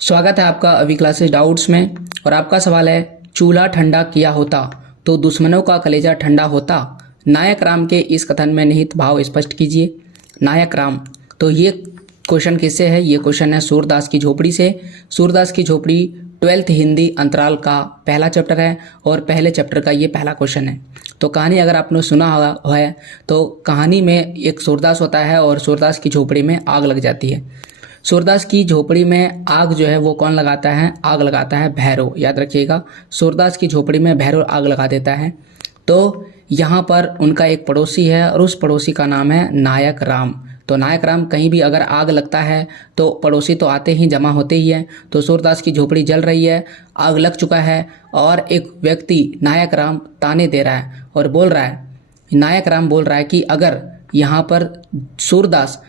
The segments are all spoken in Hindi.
स्वागत है आपका अभी क्लासेस डाउट्स में। और आपका सवाल है, चूल्हा ठंडा किया होता तो दुश्मनों का कलेजा ठंडा होता। नायक राम के इस कथन में निहित भाव स्पष्ट कीजिए। नायक राम, तो ये क्वेश्चन किससे है? ये क्वेश्चन है सूरदास की झोपड़ी से। सूरदास की झोपड़ी 12th हिंदी अंतराल का पहला चैप्टर है और पहले चैप्टर का ये पहला क्वेश्चन है। तो कहानी अगर आपने सुना हुआ है तो कहानी में एक सूरदास होता है और सूरदास की झोपड़ी में आग लग जाती है। सूरदास की झोपड़ी में आग जो है वो कौन लगाता है? आग लगाता है भैरव। याद रखिएगा, सूरदास की झोपड़ी में भैरव आग लगा देता है। तो यहाँ पर उनका एक पड़ोसी है और उस पड़ोसी का नाम है नायक राम। तो नायक राम कहीं भी अगर आग लगता है तो पड़ोसी तो आते ही जमा होते ही हैं। तो सूरदास की झोपड़ी जल रही है, आग लग चुका है और एक व्यक्ति नायक राम ताने दे रहा है और बोल रहा है, नायक राम बोल रहा है कि अगर यहाँ पर सूरदास,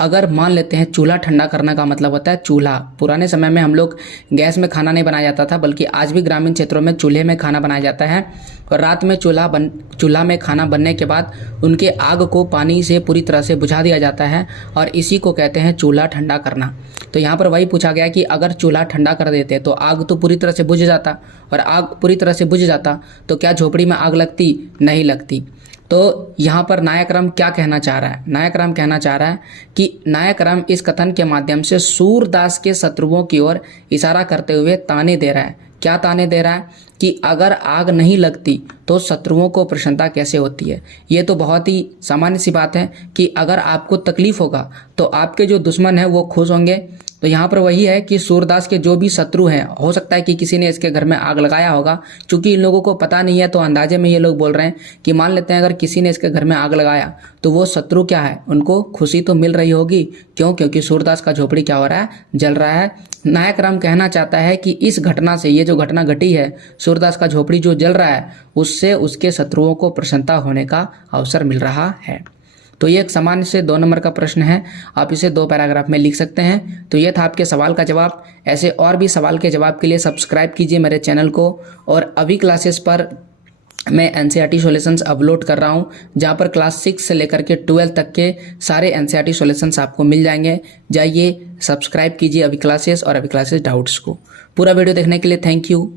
अगर मान लेते हैं चूल्हा ठंडा करने का मतलब होता है चूल्हा। पुराने समय में हम लोग गैस में खाना नहीं बनाया जाता था, बल्कि आज भी ग्रामीण क्षेत्रों में चूल्हे में खाना बनाया जाता है। और रात में चूल्हा में खाना बनने के बाद उनके आग को पानी से पूरी तरह से बुझा दिया जाता है और इसी को कहते हैं चूल्हा ठंडा करना। तो यहाँ पर वही पूछा गया कि अगर चूल्हा ठंडा कर देते तो आग तो पूरी तरह से बुझ जाता, और आग पूरी तरह से बुझ जाता तो क्या झोपड़ी में आग लगती? नहीं लगती। तो यहाँ पर नायक राम क्या कहना चाह रहा है? नायक राम कहना चाह रहा है कि नायक राम इस कथन के माध्यम से सूरदास के शत्रुओं की ओर इशारा करते हुए ताने दे रहा है। क्या ताने दे रहा है? कि अगर आग नहीं लगती तो शत्रुओं को प्रसन्नता कैसे होती है। ये तो बहुत ही सामान्य सी बात है कि अगर आपको तकलीफ होगा तो आपके जो दुश्मन हैं वो खुश होंगे। तो यहाँ पर वही है कि सूरदास के जो भी शत्रु हैं, हो सकता है कि किसी ने इसके घर में आग लगाया होगा। चूंकि इन लोगों को पता नहीं है तो अंदाजे में ये लोग बोल रहे हैं कि मान लेते हैं अगर किसी ने इसके घर में आग लगाया तो वो शत्रु क्या है, उनको खुशी तो मिल रही होगी। क्यों? क्योंकि सूरदास का झोपड़ी क्या हो रहा है? जल रहा है। नायक राम कहना चाहता है कि इस घटना से, ये जो घटना घटी है, सूरदास का झोपड़ी जो जल रहा है, उससे उसके शत्रुओं को प्रसन्नता होने का अवसर मिल रहा है। तो ये एक सामान्य से 2 नंबर का प्रश्न है, आप इसे 2 पैराग्राफ में लिख सकते हैं। तो ये था आपके सवाल का जवाब। ऐसे और भी सवाल के जवाब के लिए सब्सक्राइब कीजिए मेरे चैनल को। और अभी क्लासेस पर मैं एनसीईआरटी सॉल्यूशंस अपलोड कर रहा हूँ, जहाँ पर क्लास 6 से लेकर के 12 तक के सारे एनसीईआरटी सॉल्यूशंस आपको मिल जाएंगे। जाइए सब्सक्राइब कीजिए अभी क्लासेस और अभी क्लासेस डाउट्स को। पूरा वीडियो देखने के लिए थैंक यू।